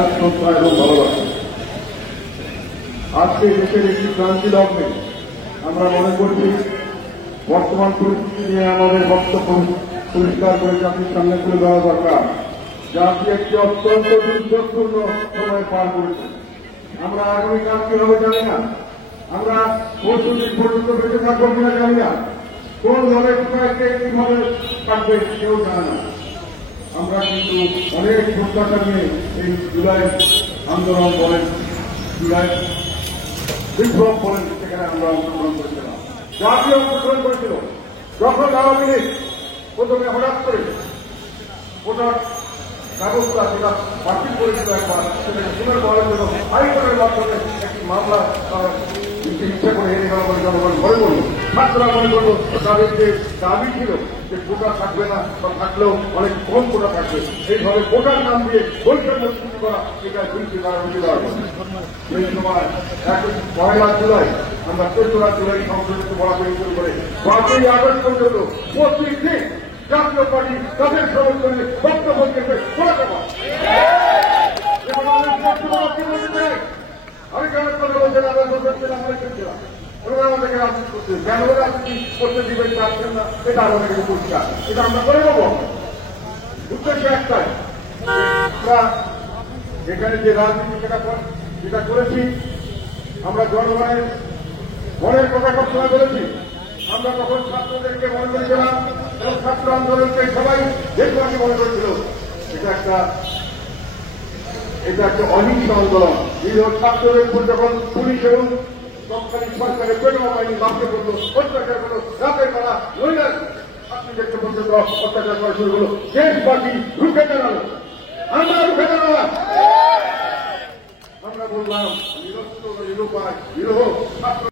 শ্রদ্ধা এবং ভালোবাসা। আজকে দেশের একটি ক্রান্তি লগ্নে আমরা মনে করছি বর্তমান পরিস্থিতি নিয়ে আমাদের বক্তব্য পরিষ্কার করে জাতির সামনে তুলে দেওয়া দরকার। জাতি একটি অত্যন্ত দুর্যোগপূর্ণ সময় পার করেছে। আমরা আগামীকাল কি হবে জানি না, আমরা পরশু দিন পর্যন্ত বেঁচে থাকবো কিনা জানি না, কোন দলের কোথায়কে কিভাবে থাকবে কেউ জানে না। আমরা কিন্তু অনেক প্রত্যাশা নিয়ে এই জুলাই আন্দোলন বলেন, জুলাই বিপ্লব বলেন, সেখানে আমরা অংশগ্রহণ করেছিলাম, জাতীয় অংশগ্রহণ করেছিল। যখন আওয়ামী লীগ প্রথমে হঠাৎ করে ওটার ব্যবস্থা সেটা বাতিল করেছিল, একবার সেটাকে পুনর বলার জন্য হাইকোর্টের মাধ্যমে একটি মামলা তারা ইচ্ছা করে এনে দেওয়া বলে জনগণ মনে করল। ছাত্ররা মনে করল তাদের যে দাবি ছিল যে কোটা থাকবে না বা থাকলেও অনেক কম কোটা থাকবে, এইভাবে কোটার নাম দিয়ে বৈষম্য সৃষ্টি করা, এটা দুইটি তারা বুঝে দেওয়া হবে। সেই সময় 1 জুলাই আমরা 4 জুলাই সংশোধিত বলা শুরু করে 5ই আগস্ট পর্যন্ত 25 দিন জাতীয় পার্টি তাদের সমর্থনে বক্তব্য দিয়েছে। আমি কেন কথা বলছেন, আমরা বলছিলাম ওরা আমাদেরকে রাজনীতি করছে, কেন রাজনীতি করতে দিবেন চাচ্ছেন না, এটা আমাদের কাছে পরিষ্কার, এটা আমরা করে দেবো। উদ্দেশ্য একটাই, আমরা এখানে যে রাজনীতি যেটা করেছি, আমরা জনগণের মনের কথা ঘোষণা করেছি। আমরা তখন ছাত্রদেরকে মনে করেছিলাম এবং ছাত্র আন্দোলনকে সবাই দেশবাসী মনে করেছিল এটা একটা অহিংস আন্দোলন। ছাত্রদের উপর যখন পুলিশ এবং তৎকালীন সরকারের পেটোয়া বাহিনী মাপতে করলো, অত্যাচার করলো, রাতের বেলা মহিলার ছাত্রীদেরকে পর্যন্ত অত্যাচার করা শুরু হলো, দেশবাসী রুখে দাঁড়ালো। আমরা রুখে দাঁড়ালাম, আমরা বললাম নিরস্ত্র নিরুপায় নিরহ ছাত্র